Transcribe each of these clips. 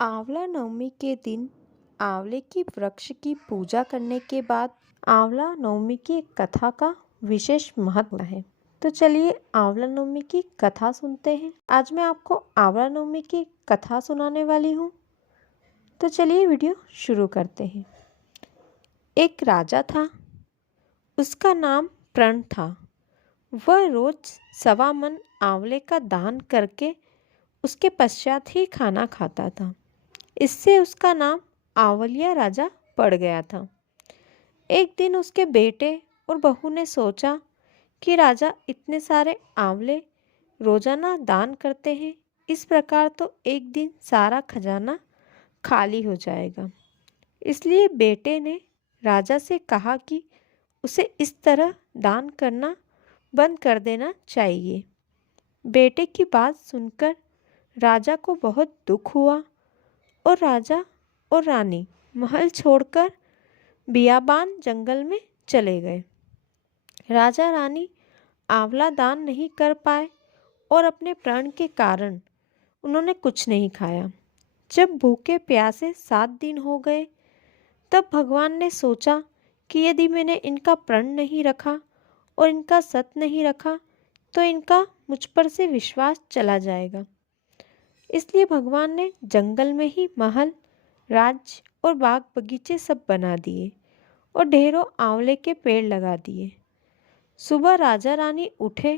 आंवला नवमी के दिन आंवले की वृक्ष की पूजा करने के बाद आंवला नवमी की कथा का विशेष महत्व है। तो चलिए आंवला नवमी की कथा सुनते हैं। आज मैं आपको आंवला नवमी की कथा सुनाने वाली हूँ। तो चलिए वीडियो शुरू करते हैं। एक राजा था, उसका नाम प्रण था। वह रोज 1.25 मन आंवले का दान करके उसके पश्चात ही खाना खाता था। इससे उसका नाम आंवलिया राजा पड़ गया था। एक दिन उसके बेटे और बहू ने सोचा कि राजा इतने सारे आंवले रोजाना दान करते हैं, इस प्रकार तो एक दिन सारा खजाना खाली हो जाएगा। इसलिए बेटे ने राजा से कहा कि उसे इस तरह दान करना बंद कर देना चाहिए। बेटे की बात सुनकर राजा को बहुत दुख हुआ और राजा और रानी महल छोड़कर बियाबान जंगल में चले गए। राजा रानी आंवला दान नहीं कर पाए और अपने प्रण के कारण उन्होंने कुछ नहीं खाया। जब भूखे प्यासे 7 दिन हो गए, तब भगवान ने सोचा कि यदि मैंने इनका प्रण नहीं रखा और इनका सत नहीं रखा तो इनका मुझ पर से विश्वास चला जाएगा। इसलिए भगवान ने जंगल में ही महल, राज्य और बाग बगीचे सब बना दिए और ढेरों आंवले के पेड़ लगा दिए। सुबह राजा रानी उठे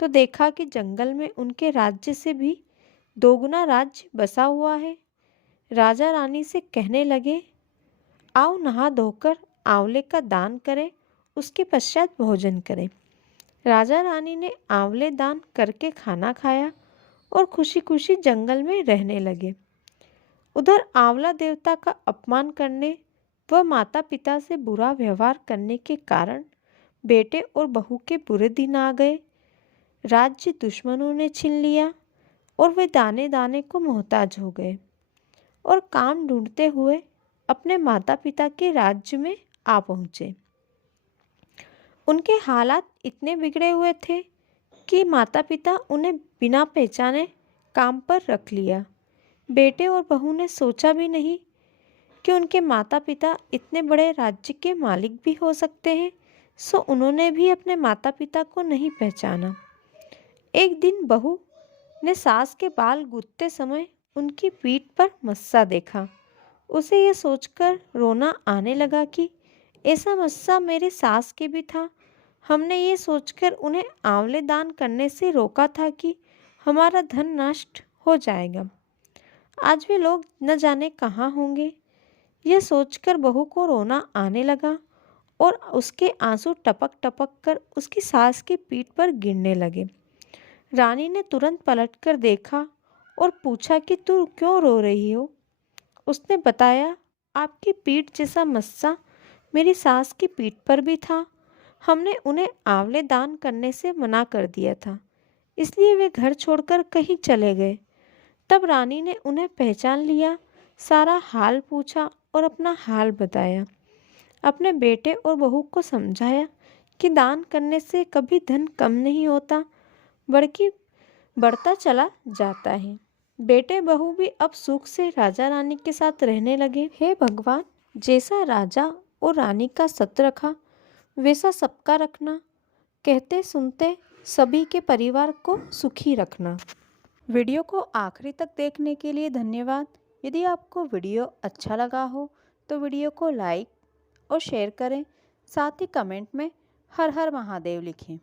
तो देखा कि जंगल में उनके राज्य से भी दोगुना राज्य बसा हुआ है। राजा रानी से कहने लगे, आओ नहा धोकर आंवले का दान करें, उसके पश्चात भोजन करें। राजा रानी ने आंवले दान करके खाना खाया और खुशी खुशी जंगल में रहने लगे। उधर आंवला देवता का अपमान करने व माता पिता से बुरा व्यवहार करने के कारण बेटे और बहू के बुरे दिन आ गए। राज्य दुश्मनों ने छीन लिया और वे दाने दाने को मोहताज हो गए और काम ढूंढते हुए अपने माता पिता के राज्य में आ पहुँचे। उनके हालात इतने बिगड़े हुए थे कि माता पिता उन्हें बिना पहचाने काम पर रख लिया। बेटे और बहू ने सोचा भी नहीं कि उनके माता पिता इतने बड़े राज्य के मालिक भी हो सकते हैं, सो उन्होंने भी अपने माता पिता को नहीं पहचाना। एक दिन बहू ने सास के बाल गूंथते समय उनकी पीठ पर मस्सा देखा। उसे यह सोचकर रोना आने लगा कि ऐसा मस्सा मेरे सास के भी था। हमने ये सोचकर उन्हें आंवले दान करने से रोका था कि हमारा धन नष्ट हो जाएगा। आज वे लोग न जाने कहाँ होंगे। यह सोचकर बहू को रोना आने लगा और उसके आंसू टपक टपक कर उसकी सास की पीठ पर गिरने लगे। रानी ने तुरंत पलटकर देखा और पूछा कि तू क्यों रो रही हो? उसने बताया, आपकी पीठ जैसा मस्सा मेरी सास की पीठ पर भी था। हमने उन्हें आंवले दान करने से मना कर दिया था, इसलिए वे घर छोड़कर कहीं चले गए। तब रानी ने उन्हें पहचान लिया, सारा हाल पूछा और अपना हाल बताया। अपने बेटे और बहू को समझाया कि दान करने से कभी धन कम नहीं होता, बल्कि बढ़ता चला जाता है। बेटे बहू भी अब सुख से राजा रानी के साथ रहने लगे। हे भगवान, जैसा राजा और रानी का सत रखा वैसा सबका रखना। कहते सुनते सभी के परिवार को सुखी रखना। वीडियो को आखिरी तक देखने के लिए धन्यवाद। यदि आपको वीडियो अच्छा लगा हो तो वीडियो को लाइक और शेयर करें। साथ ही कमेंट में हर हर महादेव लिखें।